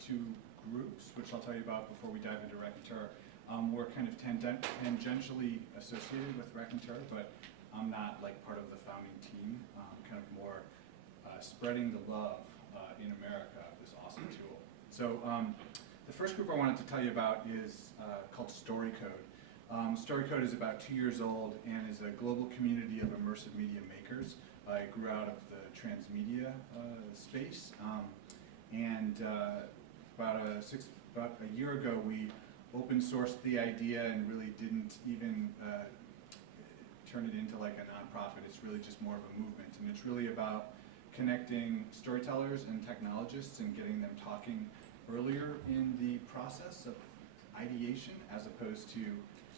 two groups, which I'll tell you about before we dive into Racontr. We're kind of tangentially associated with Racontr, but I'm not like part of the founding team. Kind of more spreading the love in America of this awesome tool. So the first group I wanted to tell you about is called Storycode. Storycode is about 2 years old and is a global community of immersive media makers. It grew out of the transmedia space, and about a year ago we open sourced the idea and really didn't even turn it into like a nonprofit. It's really just more of a movement, and it's really about connecting storytellers and technologists and getting them talking earlier in the process of ideation, as opposed to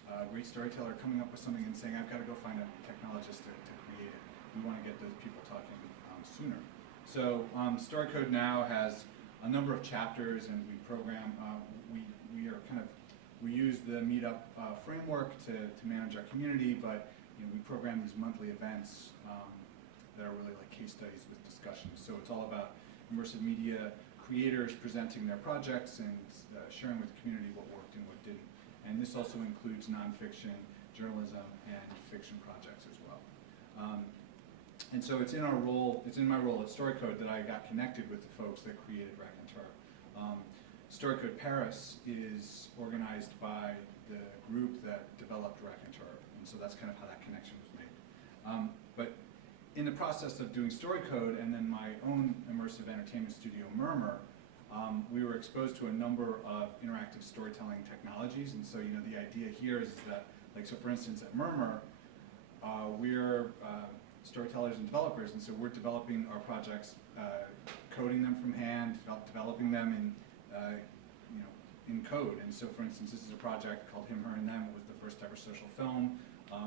a great storyteller coming up with something and saying, I've got to go find a technologist to create it. We want to get those people talking sooner. So Storycode now has a number of chapters, and we program, we use the Meetup framework to manage our community, but we program these monthly events that are really like case studies with discussions. So it's all about immersive media creators presenting their projects and sharing with the community what worked and what didn't. And this also includes nonfiction, journalism, and fiction projects as well. And so it's in my role at Storycode that I got connected with the folks that created Racontr. Storycode Paris is organized by the group that developed Racontr, and so that's kind of how that connection was made. But in the process of doing Storycode and then my own immersive entertainment studio, Murmur, we were exposed to a number of interactive storytelling technologies, and so the idea here is that, like, so for instance at Murmur, we're storytellers and developers, and so we're developing our projects, coding them from hand, developing them in code. And so, for instance, this is a project called Him, Her, and Them. It was the first ever social film.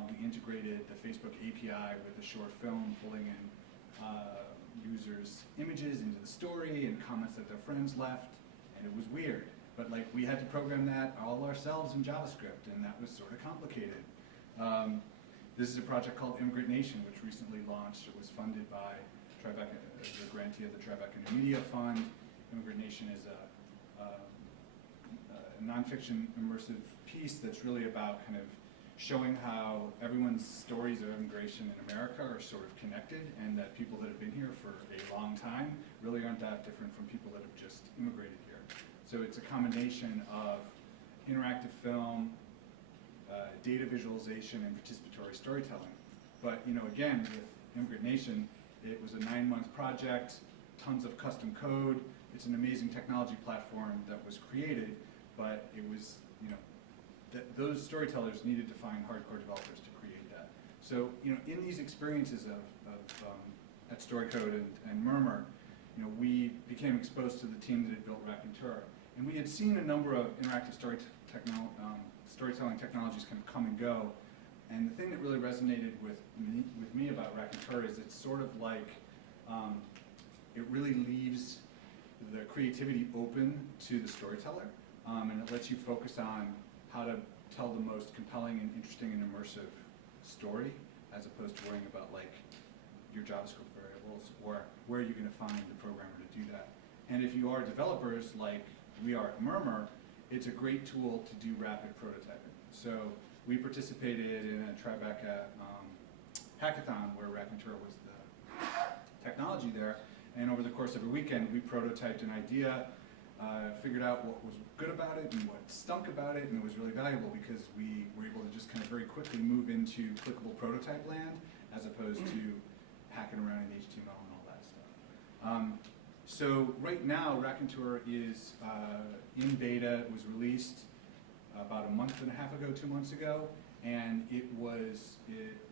We integrated the Facebook API with a short film, pulling in users' images into the story and comments that their friends left, and it was weird. But like, we had to program that all ourselves in JavaScript, and that was sort of complicated. This is a project called Immigrant Nation, which recently launched. It was funded by Tribeca, the grantee of the Tribeca New Media Fund. Immigrant Nation is a nonfiction immersive piece that's really about kind of showing how everyone's stories of immigration in America are sort of connected, and that people that have been here for a long time really aren't that different from people that have just immigrated here. So it's a combination of interactive film, data visualization, and participatory storytelling. But again, with Immigrant Nation, it was a 9-month project, tons of custom code. It's an amazing technology platform that was created, but it was, those storytellers needed to find hardcore developers to create that. So, in these experiences at Storycode and Murmur, we became exposed to the team that had built Racontr. And we had seen a number of interactive storytelling technologies kind of come and go. And the thing that really resonated with me about Racontr is it's sort of like, it really leaves the creativity open to the storyteller, and it lets you focus on how to tell the most compelling and interesting and immersive story, as opposed to worrying about like your JavaScript variables or where you're going to find the programmer to do that. And if you are developers like we are at Murmur, it's a great tool to do rapid prototyping. So we participated in a Tribeca hackathon where Racontr was the technology there, and over the course of a weekend we prototyped an idea, figured out what was good about it and what stunk about it, and it was really valuable because we were able to just kind of very quickly move into clickable prototype land as opposed to hacking around in HTML and all that stuff. So right now, Racontr is in beta. It was released about a month and a half ago, 2 months ago, and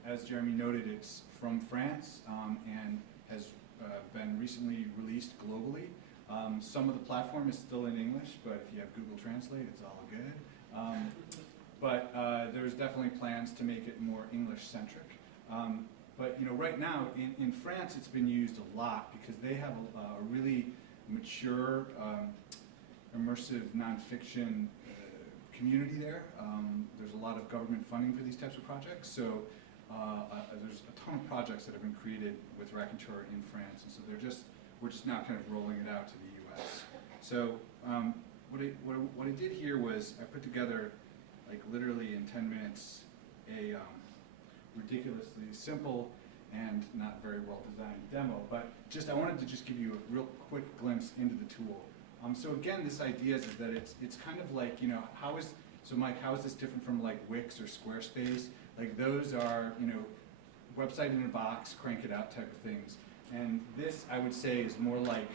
as Jeremy noted, it's from France and has been recently released globally. Some of the platform is still in English, but if you have Google Translate, it's all good. But there's definitely plans to make it more English-centric. But right now, in France, it's been used a lot because they have a really mature, immersive nonfiction community there. There's a lot of government funding for these types of projects. So there's a ton of projects that have been created with Racontr in France, and so we're just now kind of rolling it out to the US. So what I did here was I put together, like literally in 10 minutes, a ridiculously simple and not very well designed demo, but just I wanted to just give you a real quick glimpse into the tool. So again, this idea is that it's kind of like, you know, Mike, how is this different from like Wix or Squarespace? Like those are, you know, website in a box, crank it out type of things. And this, I would say, is more like,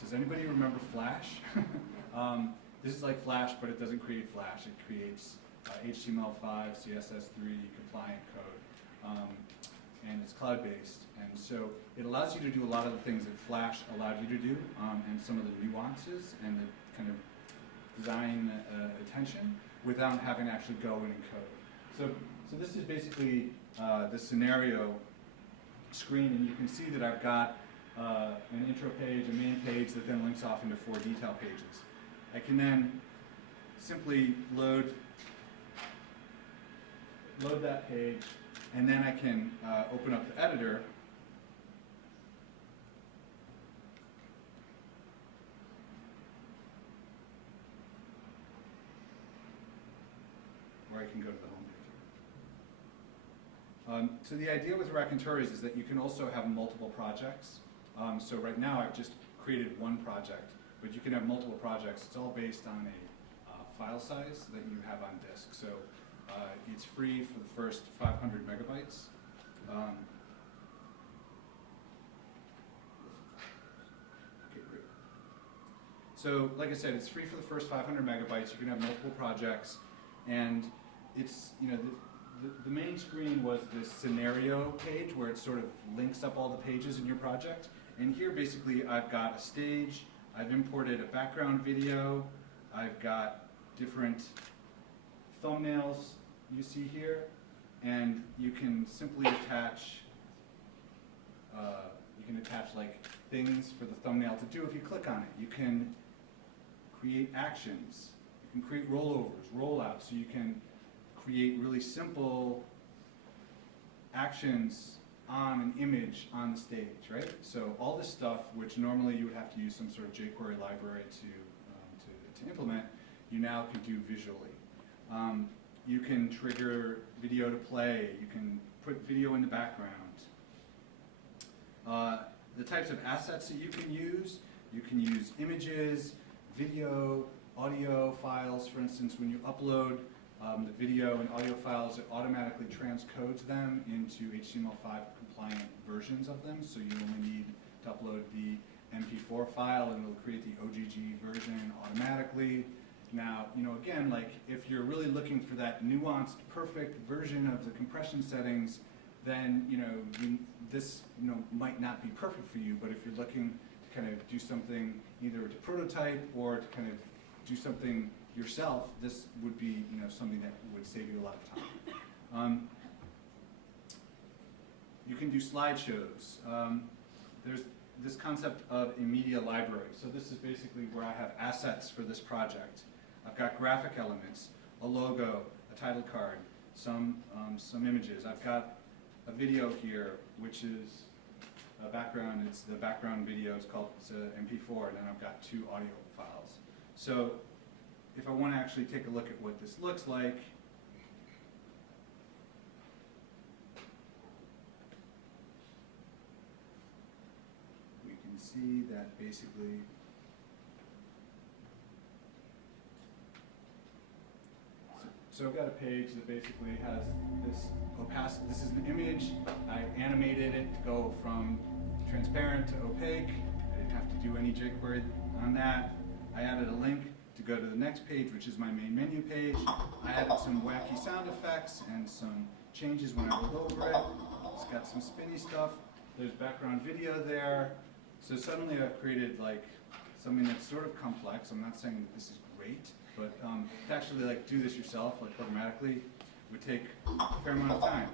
does anybody remember Flash? This is like Flash, but it doesn't create Flash. It creates HTML5, CSS3 compliant code, and it's cloud-based. And so it allows you to do a lot of the things that Flash allowed you to do, and some of the nuances and the kind of design attention without having to actually go in and code. So this is basically the scenario screen, and you can see that I've got an intro page, a main page that then links off into 4 detail pages. I can then simply load that page, and then I can open up the editor, or I can go to the home page. So the idea with Racontr is that you can also have multiple projects. So right now I've just created one project, but you can have multiple projects. It's all based on a file size that you have on disk. So it's free for the first 500 megabytes. Okay, great. So like I said, it's free for the first 500 megabytes. You can have multiple projects, and it's, you know, the main screen was this scenario page where it sort of links up all the pages in your project. And here basically I've got a stage, I've imported a background video, I've got different thumbnails you see here, and you can simply attach like things for the thumbnail to do if you click on it. You can create actions, you can create rollovers, rollouts, so you can create really simple actions on an image on the stage, right? So all this stuff, which normally you would have to use some sort of jQuery library to implement, you now can do visually. You can trigger video to play. You can put video in the background. The types of assets that you can use images, video, audio files. For instance, when you upload the video and audio files, it automatically transcodes them into HTML5 compliant versions of them, so you only need to upload the MP4 file and it'll create the OGG version automatically. Now, you know, again, like if you're really looking for that nuanced, perfect version of the compression settings, then, you know, this, you know, might not be perfect for you, but if you're looking to kind of do something either to prototype or to kind of do something yourself, this would be, you know, something that would save you a lot of time. You can do slideshows. There's this concept of a media library. So this is basically where I have assets for this project. I've got graphic elements, a logo, a title card, some images. I've got a video here, which is a background. It's the background video. It's an MP4, and then I've got 2 audio files. So if I want to actually take a look at what this looks like, we can see that basically so I've got a page that basically has this opacity. This is an image. I animated it to go from transparent to opaque. I didn't have to do any jQuery on that. I added a link to go to the next page, which is my main menu page. I added some wacky sound effects and some changes when I rolled over it. It's got some spinny stuff. There's background video there. So suddenly I've created like something that's sort of complex. I'm not saying that this is great, but to actually like do this yourself, like programmatically, would take a fair amount of time.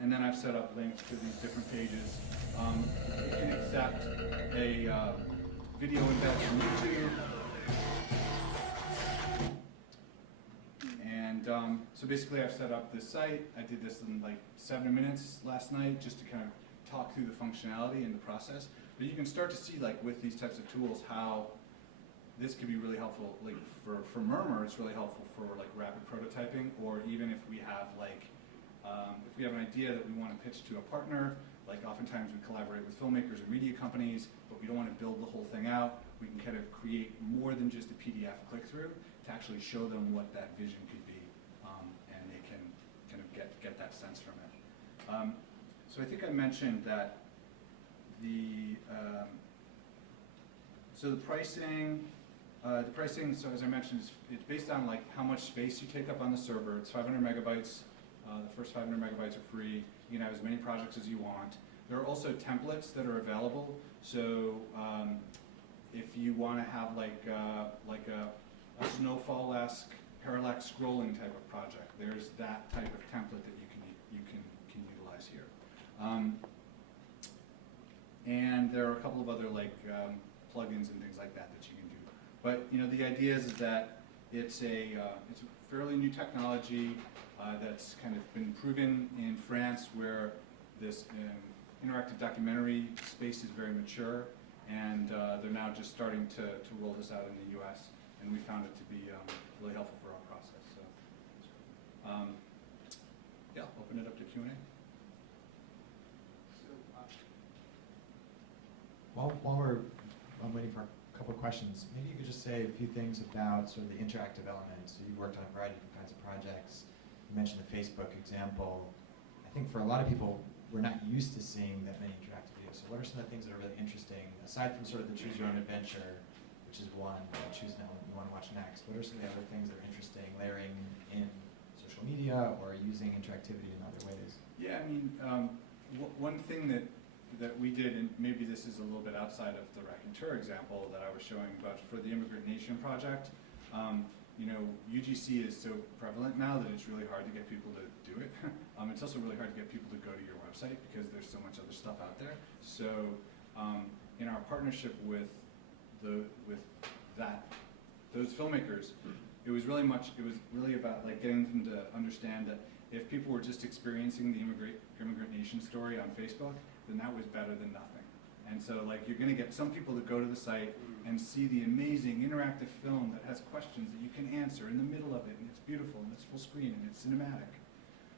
And then I've set up links to these different pages. You can accept a video embed from YouTube. And so basically I've set up this site. I did this in like 7 minutes last night just to kind of talk through the functionality and the process. But you can start to see like with these types of tools how this could be really helpful, like for Murmur, it's really helpful for like rapid prototyping, or even if we have like, if we have an idea that we want to pitch to a partner, like oftentimes we collaborate with filmmakers or media companies, but we don't want to build the whole thing out. We can kind of create more than just a PDF click-through to actually show them what that vision could be, and they can kind of get that sense from it. So I think I mentioned that so the pricing, so as I mentioned, it's based on like how much space you take up on the server. It's 500 megabytes. The first 500 megabytes are free. You can have as many projects as you want. There are also templates that are available. So if you want to have like a snowfall-esque parallax scrolling type of project, there's that type of template that you can utilize here. And there are a couple of other like plugins and things like that that you can do. But you know, the idea is that it's a fairly new technology that's kind of been proven in France, where this interactive documentary space is very mature, and they're now just starting to roll this out in the US, and we found it to be really helpful for our process. So yeah, I'll open it up to Q&A. I'm waiting for a couple of questions. Maybe you could just say a few things about sort of the interactive elements. So you worked on a variety of different kinds of projects. You mentioned the Facebook example. I think for a lot of people, we're not used to seeing that many interactive videos. So what are some of the things that are really interesting, aside from sort of the choose your own adventure, which is one, choose an element you want to watch next. What are some of the other things that are interesting, layering in social media or using interactivity in other ways? Yeah, I mean, one thing that we did, and maybe this is a little bit outside of the Racontr example that I was showing, but for the Immigrant Nation project, you know, UGC is so prevalent now that it's really hard to get people to do it. It's also really hard to get people to go to your website because there's so much other stuff out there. So in our partnership with those filmmakers, it was really about like getting them to understand that if people were just experiencing the Immigrant Nation story on Facebook, then that was better than nothing. And so like you're going to get some people to go to the site and see the amazing interactive film that has questions that you can answer in the middle of it, and it's beautiful, and it's full screen, and it's cinematic.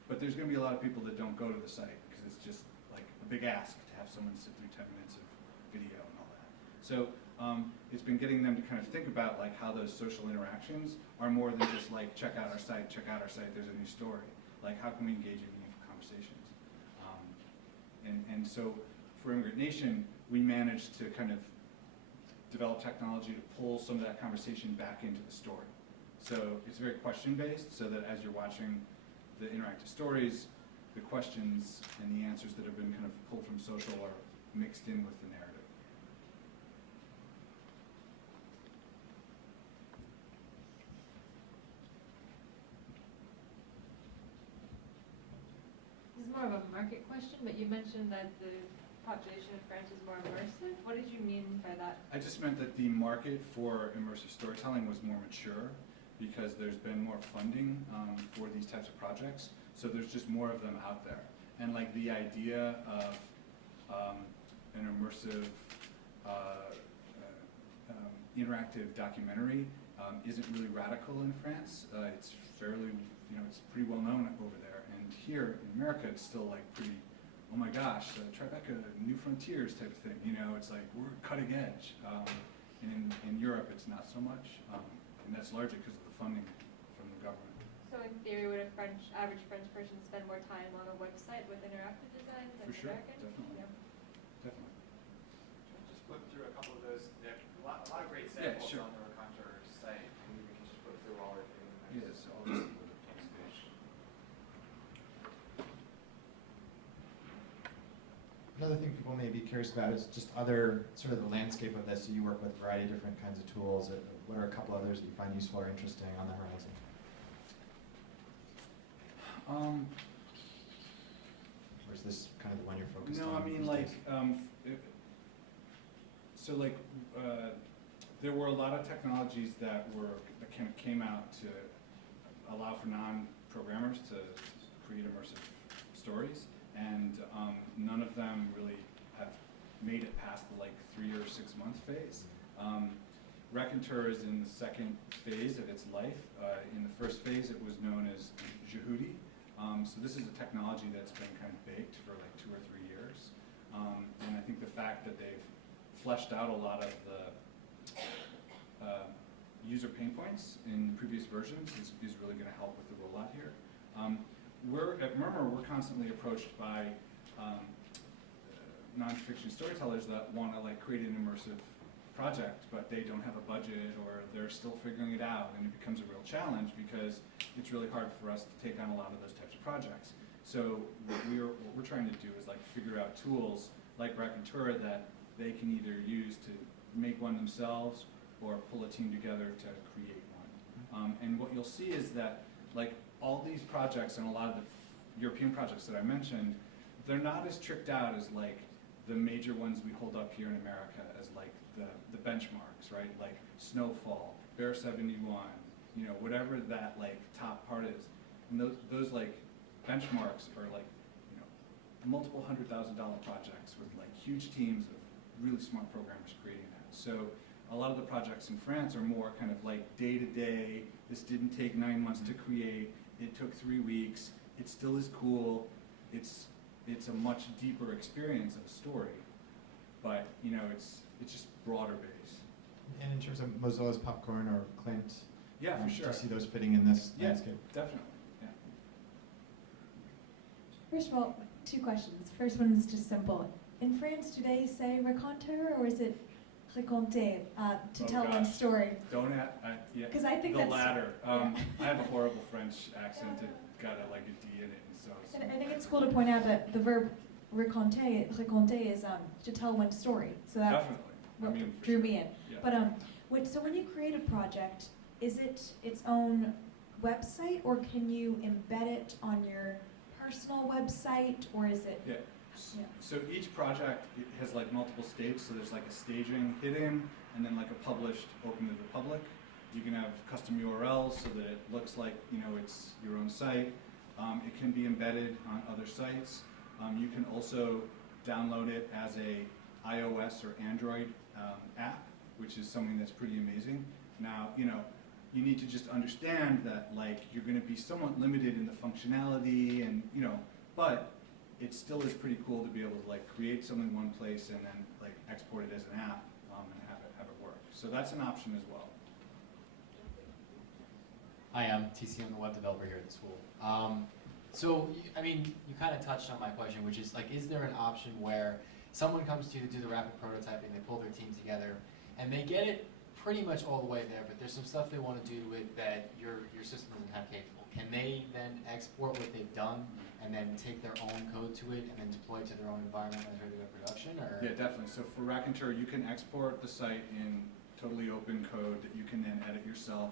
But there's going to be a lot of people that don't go to the site because it's just like a big ask to have someone sit through 10 minutes of video and all that. So it's been getting them to kind of think about like how those social interactions are more than just like check out our site, there's a new story. Like how can we engage in meaningful conversations? And so for Immigrant Nation, we managed to kind of develop technology to pull some of that conversation back into the story. So it's very question-based, so that as you're watching the interactive stories, the questions and the answers that have been kind of pulled from social are mixed in with the narrative. This is more of a market question, but you mentioned that the population of France is more immersive. What did you mean by that? I just meant that the market for immersive storytelling was more mature because there's been more funding for these types of projects. So there's just more of them out there. And like the idea of an immersive interactive documentary isn't really radical in France. It's fairly, it's pretty well known over there. And here in America, it's still like pretty, oh my gosh, Tribeca, New Frontiers type of thing. It's like we're cutting edge. And in Europe, it's not so much. And that's largely because of the funding from the government. So in theory, would a average French person spend more time on a website with interactive design than For sure, American? definitely. Yeah. Definitely. Just flip through a couple of those. There are a lot of great samples sure. on the Racontr site. Maybe we can just flip through all of them. Yeah, so I'll just put it on stage. Another thing people may be curious about is just other, sort of the landscape of this. So you work with a variety of different kinds of tools. What are a couple others that you find useful or interesting on the horizon? Or is this kind of the one you're focused on? No, I mean, these like, days? there were a lot of technologies that kind of came out to allow for non-programmers to create immersive stories, and none of them really have made it past the 3 or 6 month phase. Racontr is in the second phase of its life. In the first phase, it was known as Jehudi. So this is a technology that's been kind of baked for like 2 or 3 years. And I think the fact that they've fleshed out a lot of the user pain points in previous versions is really going to help with the rollout here. At Murmur, we're constantly approached by nonfiction storytellers that want to like create an immersive project, but they don't have a budget or they're still figuring it out, and it becomes a real challenge because it's really hard for us to take on a lot of those types of projects. So what we're trying to do is like figure out tools like Racontr that they can either use to make one themselves or pull a team together to create one. And what you'll see is that like all these projects and a lot of the European projects that I mentioned, they're not as tricked out as like the major ones we hold up here in America as like the benchmarks, right? Like Snowfall, Bear 71, you know, whatever that like top part is. And those like benchmarks are like, you know, multiple $100,000 projects with like huge teams of really smart programmers creating that. So a lot of the projects in France are more kind of like day to day. This didn't take 9 months to create. It took 3 weeks. It still is cool. It's a much deeper experience of a story, but you know, it's just broader base. And in terms of Mozilla's Popcorn or Clint, Yeah, for sure. do you see those fitting in this Yeah, landscape? definitely. Yeah. First of all, 2 questions. First one is just simple. In France, do they say Racontr or is it Racontr to Oh, tell one gosh. story? Don't have, yeah. Because I think The that's. latter. yeah. I have a horrible French accent. It got like a D in it, and so. And I think it's cool to point out that the verb raconter is to tell one story. So that Definitely. I what mean, for drew sure. me in. Yeah. But so when you create a project, is it its own website or can you embed it on your personal website or is it? Yeah. Yeah. So each project it has like multiple stages. So there's like a staging hidden, and then like a published, open to the public. You can have custom URLs so that it looks like, you know, it's your own site. It can be embedded on other sites. You can also download it as a iOS or Android app, which is something that's pretty amazing. Now, you know, you need to just understand that like you're going to be somewhat limited in the functionality, and you know, but it still is pretty cool to be able to like create something in one place and then like export it as an app and have it work. So that's an option as well. Hi, I'm TC. I'm the web developer here at the school. I mean, you kind of touched on my question, which is like, is there an option where someone comes to you to do the rapid prototyping, they pull their team together, and they get it pretty much all the way there, but there's some stuff they want to do with that your system doesn't have capable. Can they then export what they've done and then take their own code to it and then deploy it to their own environment as regular production? Or Yeah, definitely. So for Racontr, you can export the site in totally open code that you can then edit yourself.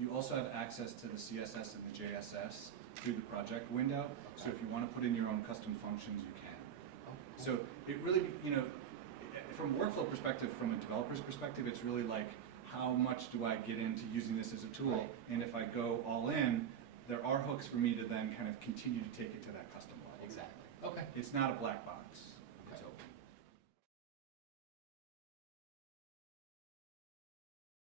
You also have access to the CSS and the JSS through the project window. So if you want to put in your own custom functions, you can. So it really, you know, from a workflow perspective, from a developer's perspective, it's really like, how much do I get into using this as a tool? Right. And if I go all in, there are hooks for me to then kind of continue to take it to that custom level. Exactly. Okay. It's not a black box.